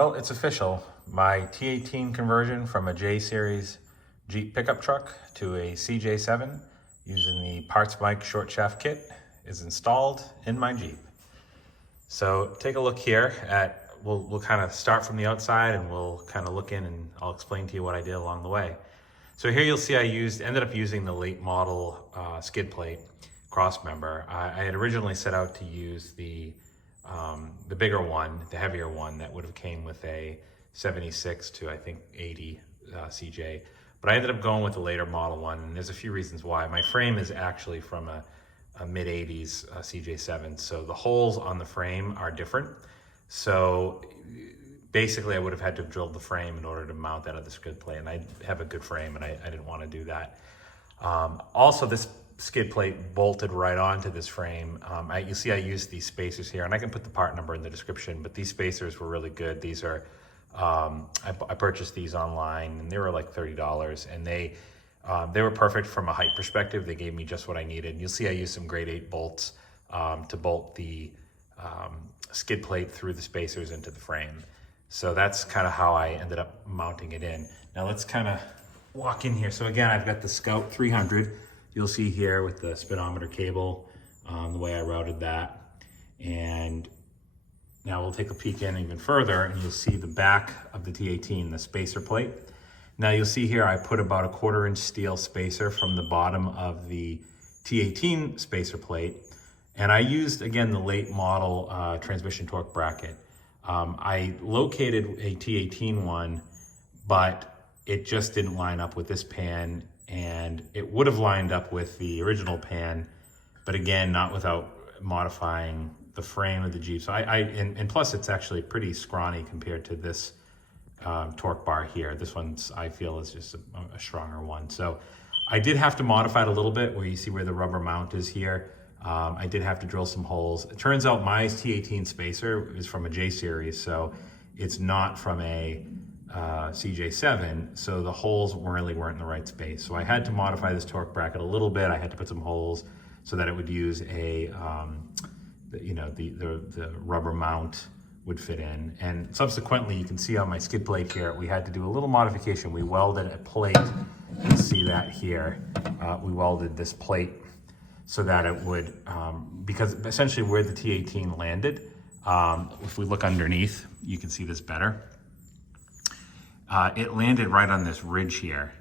Well, it's official. My T18 conversion from a J series Jeep pickup truck to a CJ7 using the Parts Mike short shaft kit is installed in my Jeep. So take a look here at, we'll kind of start from the outside and we'll kind of look in and I'll explain to you what I did along the way. So here you'll see I ended up using the late model skid plate cross member. I had originally set out to use the bigger one, the heavier one that would have came with a 76 to I think 80 CJ. But I ended up going with the later model one, and there's a few reasons why. My frame is actually from a mid-80s CJ7, so the holes on the frame are different. So basically I would have had to drill the frame in order to mount that other skid plate, and I have a good frame and I didn't want to do that. Also, this skid plate bolted right onto this frame. You see I used these spacers here, and I can put the part number in the description, but these spacers were really good. These are, I purchased these online and they were like $30, and they were perfect from a height perspective. They gave me just what I needed. You'll see I used some grade 8 bolts to bolt the skid plate through the spacers into the frame. So that's kind of how I ended up mounting it in. Now let's kind of walk in here. So again, I've got the Scout 300. You'll see here with the speedometer cable, the way I routed that. And now we'll take a peek in even further and you'll see the back of the T18, the spacer plate. Now you'll see here I put about a 1/4 inch steel spacer from the bottom of the T18 spacer plate. And I used, again, the late model transmission torque bracket. I located a T18 one, but it just didn't line up with this pan, and it would have lined up with the original pan, but again, not without modifying the frame of the Jeep. So and plus it's actually pretty scrawny compared to this torque bar here. This one's, I feel, is just a stronger one. So I did have to modify it a little bit, where you see where the rubber mount is here. I did have to drill some holes. It turns out my T18 spacer is from a J series, so it's not from a CJ7, so the holes really weren't in the right space. So I had to modify this torque bracket a little bit. I had to put some holes so that it would use a, the rubber mount would fit in. And subsequently, you can see on my skid plate here, we had to do a little modification. We welded a plate. You can see that here. We welded this plate so that it would, because essentially where the T18 landed, if we look underneath, you can see this better. It landed right on this ridge here,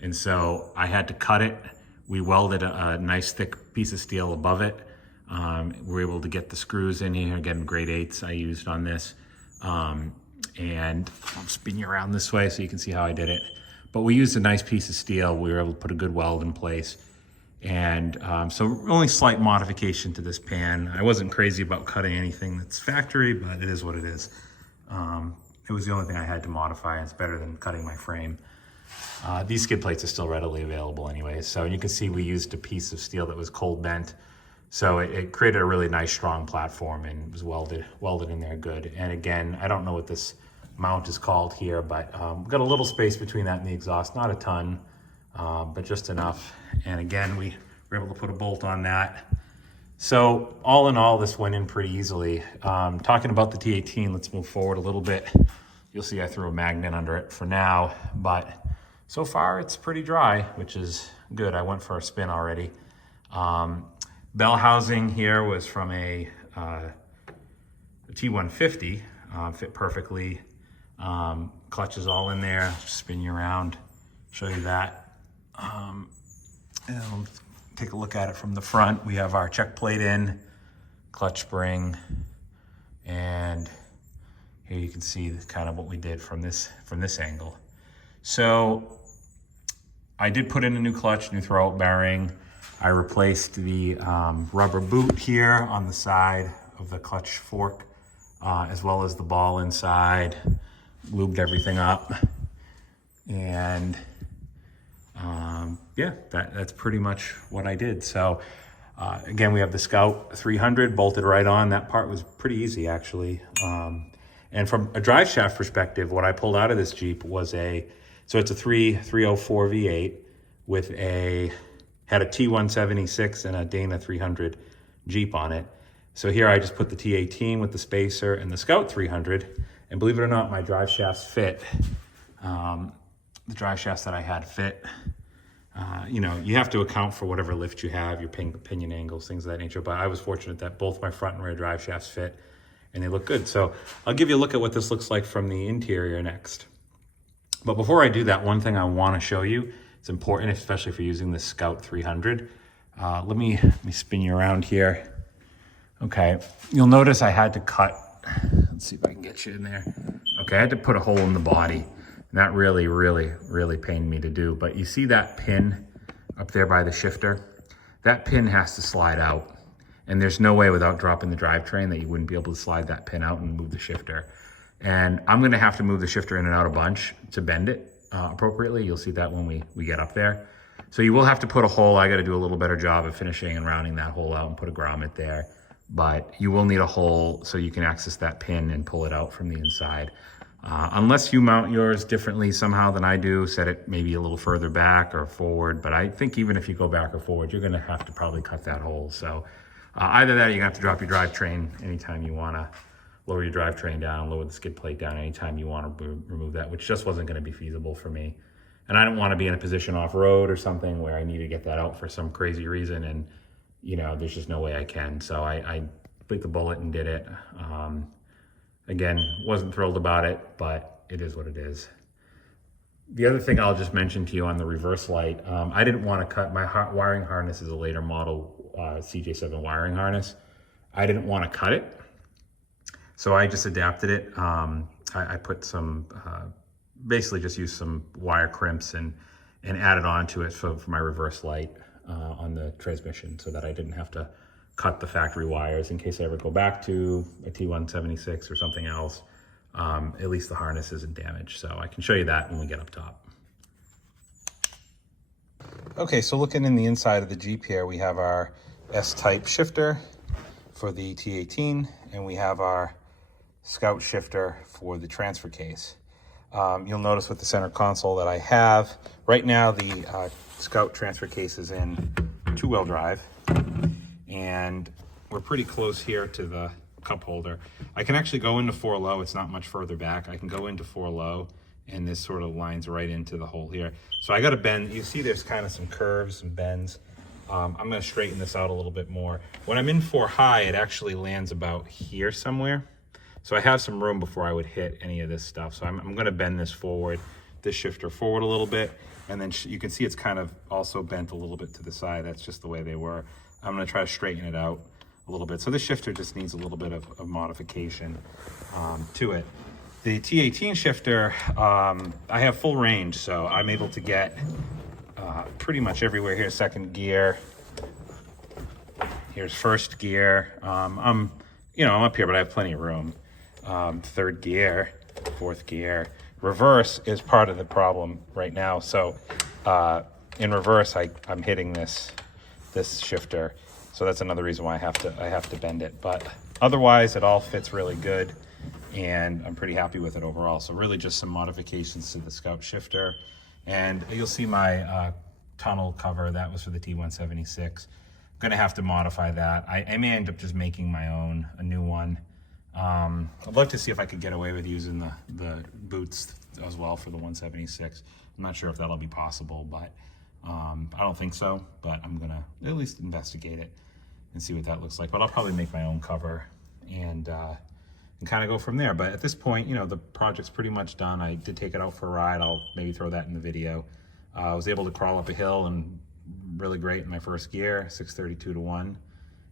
And so I had to cut it. We welded a nice thick piece of steel above it. We were able to get the screws in here, again, grade 8s I used on this. And I'll spin you around this way so you can see how I did it. But we used a nice piece of steel. We were able to put a good weld in place. And so only slight modification to this pan. I wasn't crazy about cutting anything that's factory, but it is what it is. It was the only thing I had to modify, and it's better than cutting my frame. These skid plates are still readily available anyway. So you can see we used a piece of steel that was cold bent. So it created a really nice strong platform and was welded in there good. And again, I don't know what this mount is called here, but we've got a little space between that and the exhaust, not a ton, but just enough. And again, we were able to put a bolt on that. So all in all, this went in pretty easily. Talking about the T18, let's move forward a little bit. You'll see I threw a magnet under it for now, but so far it's pretty dry, which is good. I went for a spin already. Bell housing here was from a T150, fit perfectly. Clutch is all in there. Just spin you around, show you that. And we'll take a look at it from the front. We have our check plate in, clutch spring, and here you can see kind of what we did from this angle. So I did put in a new clutch, new throwout bearing. I replaced the rubber boot here on the side of the clutch fork, as well as the ball inside. Lubed everything up, and yeah, that's pretty much what I did. So again, we have the Scout 300 bolted right on. That part was pretty easy, actually. And from a drive shaft perspective, what I pulled out of this Jeep was so it's a 304 V8 with had a T176 and a Dana 300 Jeep on it. So here I just put the T18 with the spacer and the Scout 300, and believe it or not, my drive shafts fit. The drive shafts that I had fit. You know, you have to account for whatever lift you have, your pinion angles, things of that nature, but I was fortunate that both my front and rear drive shafts fit, and they look good. So I'll give you a look at what this looks like from the interior next. But before I do that, one thing I want to show you, it's important, especially if you're using the Scout 300. Let me spin you around here. Okay, you'll notice I had to cut, let's see if I can get you in there. Okay, I had to put a hole in the body. And that really pained me to do. But you see that pin up there by the shifter? That pin has to slide out. And there's no way without dropping the drivetrain that you wouldn't be able to slide that pin out and move the shifter. And I'm gonna have to move the shifter in and out a bunch to bend it appropriately. You'll see that when we get up there. So you will have to put a hole. I gotta do a little better job of finishing and rounding that hole out and put a grommet there. But you will need a hole so you can access that pin and pull it out from the inside. Unless you mount yours differently somehow than I do, set it maybe a little further back or forward. But I think even if you go back or forward, you're gonna have to probably cut that hole. So either that or you're gonna have to drop your drivetrain anytime you wanna lower your drivetrain down, lower the skid plate down anytime you wanna remove that, which just wasn't gonna be feasible for me. And I don't wanna be in a position off-road or something where I need to get that out for some crazy reason. And you know, there's just no way I can. So I bit the bullet and did it. Again, wasn't thrilled about it, but it is what it is. The other thing I'll just mention to you on the reverse light, I didn't want to cut, my wiring harness is a later model CJ7 wiring harness. I didn't want to cut it, so I just adapted it. I put some, basically just used some wire crimps and added onto it for my reverse light on the transmission so that I didn't have to cut the factory wires in case I ever go back to a T176 or something else. At least the harness isn't damaged. So I can show you that when we get up top. Okay, so looking in the inside of the Jeep here, we have our S-type shifter for the T18, and we have our Scout shifter for the transfer case. You'll notice with the center console that I have, right now the Scout transfer case is in two-wheel drive. And we're pretty close here to the cup holder. I can actually go into 4-low. It's not much further back. I can go into 4-low, and this sort of lines right into the hole here. So I got to bend. You see there's kind of some curves and bends. I'm going to straighten this out a little bit more. When I'm in 4-high, it actually lands about here somewhere. So I have some room before I would hit any of this stuff. So I'm going to bend this forward, this shifter forward a little bit. And then you can see it's kind of also bent a little bit to the side. That's just the way they were. I'm going to try to straighten it out a little bit. So this shifter just needs a little bit of modification to it. The T18 shifter, I have full range, so I'm able to get pretty much everywhere here. Second gear, here's first gear. I'm up here, but I have plenty of room. Third gear, fourth gear. Reverse is part of the problem right now. So in reverse, I'm hitting this shifter, so that's another reason why I have to bend it. But otherwise, it all fits really good, and I'm pretty happy with it overall. So really, just some modifications to the Scout shifter, and you'll see my tunnel cover that was for the T176. I'm gonna have to modify that. I may end up just making my own, a new one. I'd love to see if I could get away with using the boots as well for the 176. I'm not sure if that'll be possible, but I don't think so, but I'm gonna at least investigate it and see what that looks like. But I'll probably make my own cover and kind of go from there. But at this point, you know, the project's pretty much done. I did take it out for a ride. I'll maybe throw that in the video. I was able to crawl up a hill and really great in my first gear, 632-1.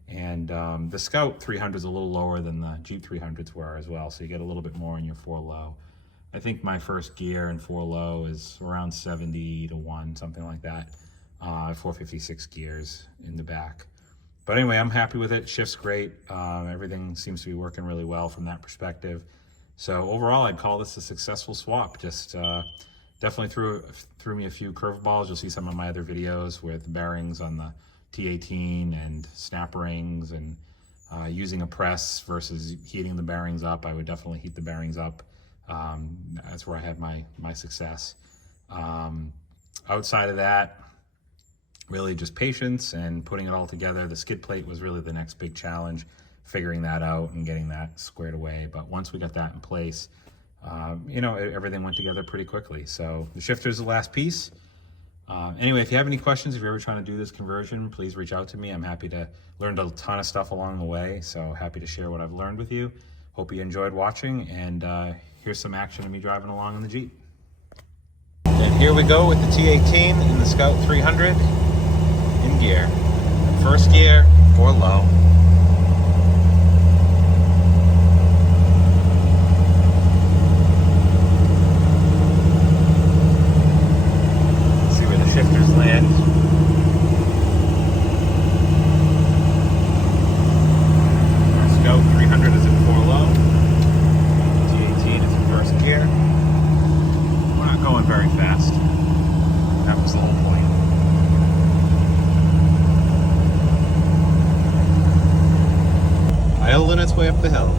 And the Scout 300 is a little lower than the Jeep 300s were as well, so you get a little bit more in your 4-low. I think my first gear in 4-low is around 70-1, something like that. 456 gears in the back. But anyway, I'm happy with it. Shift's great. Everything seems to be working really well from that perspective. So overall, I'd call this a successful swap. Just definitely threw me a few curveballs. You'll see some of my other videos with bearings on the T18 and snap rings and using a press versus heating the bearings up. I would definitely heat the bearings up. That's where I had my success. Outside of that, really just patience and putting it all together. The skid plate was really the next big challenge. figuring that out and getting that squared away. But once we got that in place, you know, everything went together pretty quickly. So the shifter is the last piece. Anyway, if you have any questions, if you're ever trying to do this conversion, please reach out to me. I'm happy to learn a ton of stuff along the way. So happy to share what I've learned with you. Hope you enjoyed watching, and here's some action of me driving along in the Jeep. And here we go with the T18 in the Scout 300 in gear. First gear or low. Shifters land. Our Scout 300 is in 4 low. T18 is in first gear. We're not going very fast. That was the whole point. Idling its way up the hill.